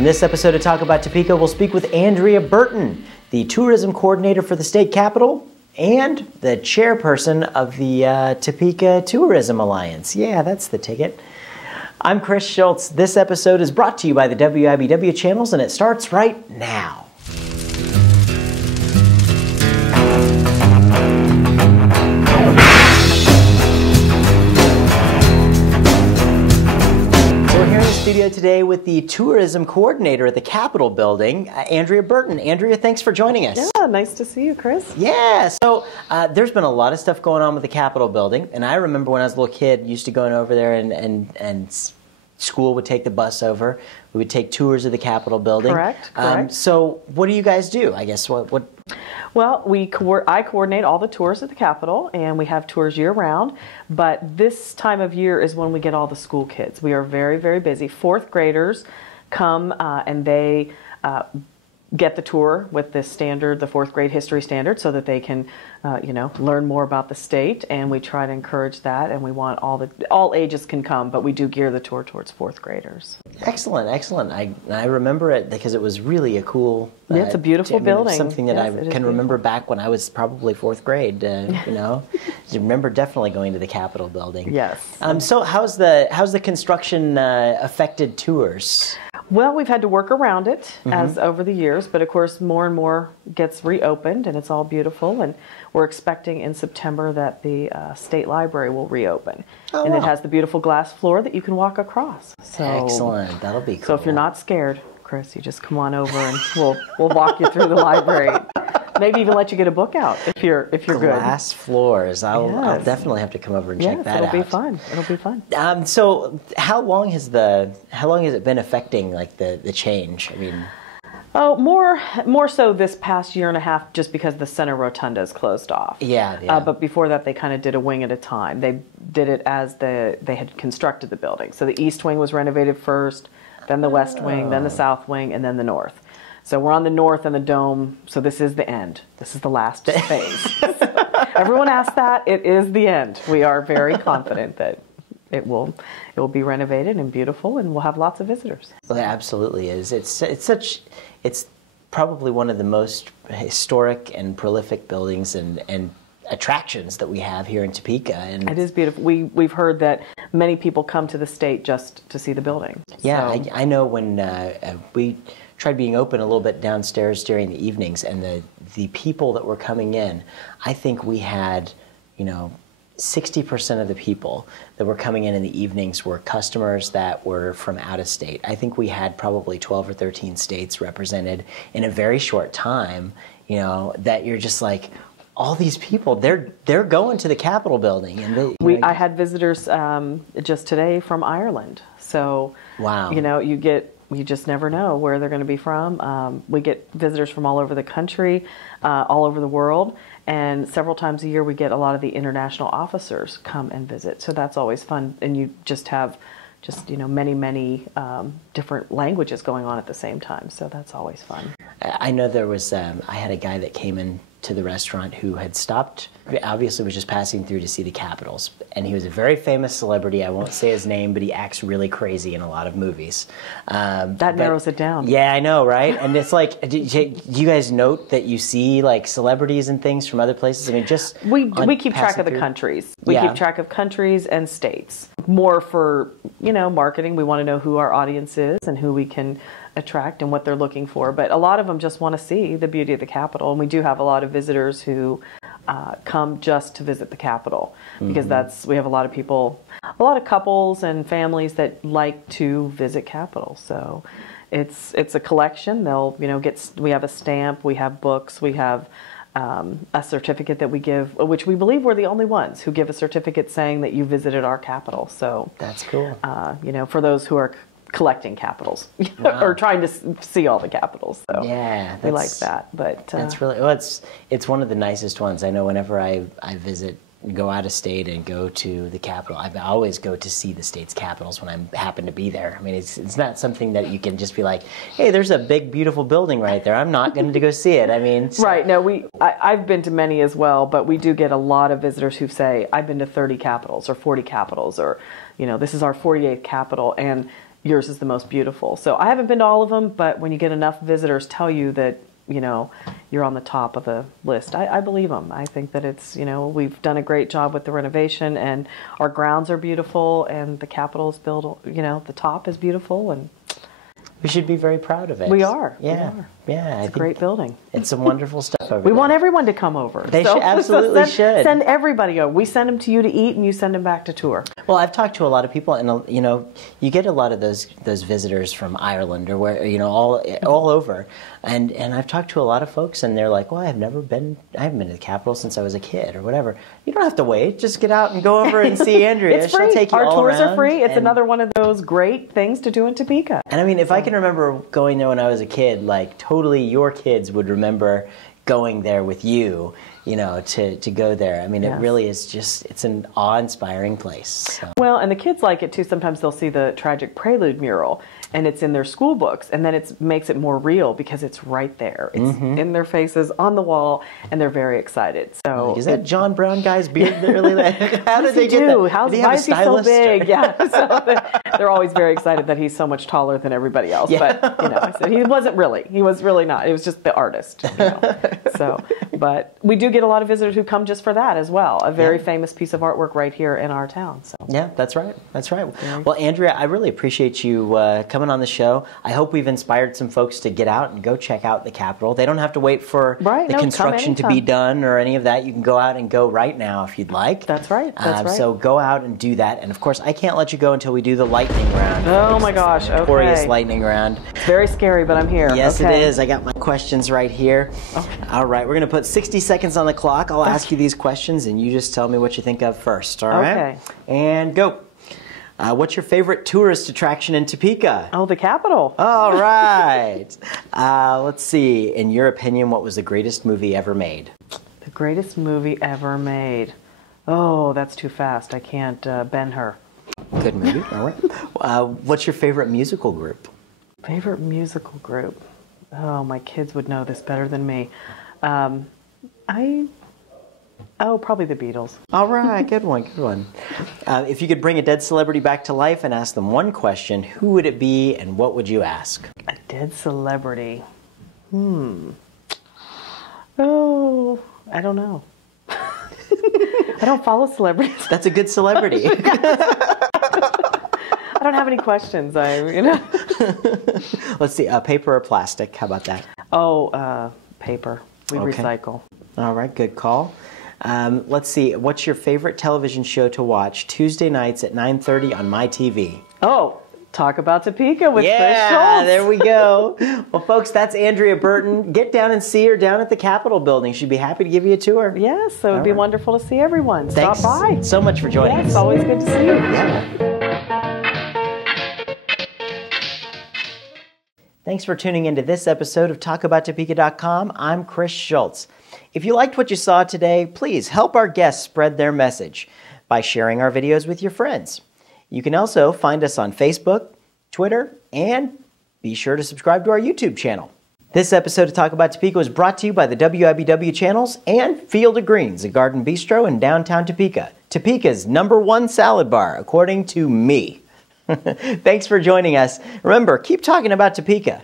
On this episode of Talk About Topeka, we'll speak with Andrea Burton, the tourism coordinator for the state capitol and the chairperson of the Topeka Tourism Alliance. Yeah, that's the ticket. I'm Chris Schultz. This episode is brought to you by the WIBW channels, and it starts right now. Studio today with the tourism coordinator at the Capitol building, Andrea Burton. Andrea, thanks for joining us. Yeah, nice to see you, Chris. Yeah, so there's been a lot of stuff going on with the Capitol building, and I remember when I was a little kid, used to going over there and school would take the bus over. We would take tours of the Capitol building. Correct. So what do you guys do? I guess what? Well, I coordinate all the tours at the Capitol, and we have tours year-round. But this time of year is when we get all the school kids. We are very, very busy. Fourth graders come and they get the tour with the standard, the fourth grade history standard, so that they can, learn more about the state. And we try to encourage that, and we want all ages can come, but we do gear the tour towards fourth graders. Excellent, excellent. I remember it because it was really a cool. Yeah, it's a beautiful building. Something that I can remember back when I was probably fourth grade. I remember definitely going to the Capitol building. Yes. So how's the construction affected tours? Well, we've had to work around it as over the years, but of course more and more gets reopened, and it's all beautiful, and we're expecting in September that the State Library will reopen. Oh, and wow. It has the beautiful glass floor that you can walk across. So, excellent. That'll be cool. So if you're not scared, Chris, you just come on over and we'll walk you through the library. Maybe even let you get a book out if you're good. Glass floors. I'll definitely have to come over and check that out. It'll be fun. It'll be fun. So how long has it been affecting like the change? I mean, more so this past year and a half, just because the center rotunda is closed off. Yeah. But before that, they kind of did a wing at a time. They did it as they had constructed the building. So the east wing was renovated first, then the west wing, then the south wing, and then the north. So we're on the north and the dome, so this is the end. This is the last phase. Everyone asks that. It is the end. We are very confident that it will be renovated and beautiful, and we'll have lots of visitors. Well, it absolutely is. It's probably one of the most historic and prolific buildings and attractions that we have here in Topeka. And it is beautiful. We've heard that many people come to the state just to see the building. Yeah, so. I know when we tried being open a little bit downstairs during the evenings, and the people that were coming in, I think we had, 60% of the people that were coming in the evenings were customers that were from out of state. I think we had probably 12 or 13 states represented in a very short time, that you're just like, all these people, they're going to the Capitol building. And I had visitors just today from Ireland. So, wow. You just never know where they're going to be from. We get visitors from all over the country, all over the world, and several times a year we get a lot of the international officers come and visit. So that's always fun, and you just have many different languages going on at the same time. So that's always fun. I know there was I had a guy that came in to the restaurant who had stopped, obviously was just passing through to see the Capitals, and he was a very famous celebrity. I won't say his name, but he acts really crazy in a lot of movies. That narrows it down. Yeah, I know, right? And it's like, do you guys note that you see like celebrities and things from other places? I mean, just we keep track of the countries. We keep track of countries and states. More for marketing. We want to know who our audience is and who we can attract and what they're looking for. But a lot of them just want to see the beauty of the Capitol, and we do have a lot of visitors who come just to visit the Capitol, because we have a lot of people, a lot of couples and families that like to visit Capitol. So it's a collection. They'll we have a stamp, we have books, we have a certificate that we give, which we believe we're the only ones who give a certificate saying that you visited our Capitol. So that's cool. For those who are collecting capitals wow. or trying to see all the capitals. So yeah, we like that. But that's really it's one of the nicest ones. I know whenever I visit, go out of state and go to the Capitol, I always go to see the state's capitals when I happen to be there. I mean, it's not something that you can just be like, hey, there's a big, beautiful building right there. I'm not going to go see it. I mean, so. Right. No, I've been to many as well, but we do get a lot of visitors who say, I've been to 30 capitals or 40 capitals, or, this is our 48th capital. And yours is the most beautiful. So I haven't been to all of them, but when you get enough visitors tell you that, you know, you're on the top of the list, I believe them. I think that it's, you know, we've done a great job with the renovation, and our grounds are beautiful, and the Capitol is built, you know, the top is beautiful, and we should be very proud of it. We are. Yeah. We are. Yeah. It's a great building. It's some wonderful stuff over there. We want everyone to come over. They absolutely should. Send everybody over. We send them to you to eat, and you send them back to tour. Well, I've talked to a lot of people, and you know, you get a lot of those visitors from Ireland or where, you know, all over, and I've talked to a lot of folks, and they're like, well, I haven't been to the Capitol since I was a kid or whatever. You don't have to wait. Just get out and go over and see Andrea. It's free. She'll take you Our all tours around, are free. It's another one of those great things to do in Topeka. And I mean, if I can remember going there when I was a kid, like totally your kids would remember going there with you, you know, to go there. I mean, Yes. It really is just, it's an awe-inspiring place. So. Well, and the kids like it too. Sometimes they'll see the Tragic Prelude mural, and it's in their school books, and then it makes it more real because it's right there. It's in their faces on the wall, and they're very excited. So is that John Brown guy's beard really? How did they get that? Why is he so big? Yeah, so they're always very excited that he's so much taller than everybody else. Yeah. But you know, I said he wasn't really. He was really not. It was just the artist. You know? So, but we do get a lot of visitors who come just for that as well. A very famous piece of artwork right here in our town. So yeah, that's right. That's right. Well, Andrea, I really appreciate you coming on the show. I hope we've inspired some folks to get out and go check out the Capitol. They don't have to wait for the construction to be done or any of that. You can go out and go right now if you'd like. That's right. That's right. So go out and do that. And of course, I can't let you go until we do the lightning round. Oh my gosh. Okay. Notorious lightning round. It's very scary, but I'm here. Yes, okay. it is. I got my questions right here. Okay. All right, we're going to put 60 seconds on the clock. I'll ask you these questions, and you just tell me what you think of first. All right? Okay. And go. What's your favorite tourist attraction in Topeka? Oh, the Capitol. All right. Let's see. In your opinion, what was the greatest movie ever made? The greatest movie ever made. Oh, that's too fast. I can't Ben-Hur. Good movie. All right. What's your favorite musical group? Favorite musical group? Oh, my kids would know this better than me. Probably the Beatles. All right, good one, good one. If you could bring a dead celebrity back to life and ask them one question, who would it be and what would you ask? A dead celebrity? Oh, I don't know. I don't follow celebrities. That's a good celebrity. I don't have any questions. Let's see, paper or plastic? How about that? Oh, paper. We recycle. All right, good call. Let's see, what's your favorite television show to watch Tuesday nights at 9:30 on my TV? Oh, Talk About Topeka with Chris Schultz. Yeah, there we go. Well, folks, that's Andrea Burton. Get down and see her down at the Capitol building. She'd be happy to give you a tour. Yes, so it would be wonderful to see everyone. Thanks Stop by. so much for joining us. It's always good to see you. Yeah. Thanks for tuning into this episode of TalkAboutTopeka.com. I'm Chris Schultz. If you liked what you saw today, please help our guests spread their message by sharing our videos with your friends. You can also find us on Facebook, Twitter, and be sure to subscribe to our YouTube channel. This episode of Talk About Topeka was brought to you by the WIBW channels and Field of Greens, a garden bistro in downtown Topeka. Topeka's #1 salad bar, according to me. Thanks for joining us. Remember, keep talking about Topeka.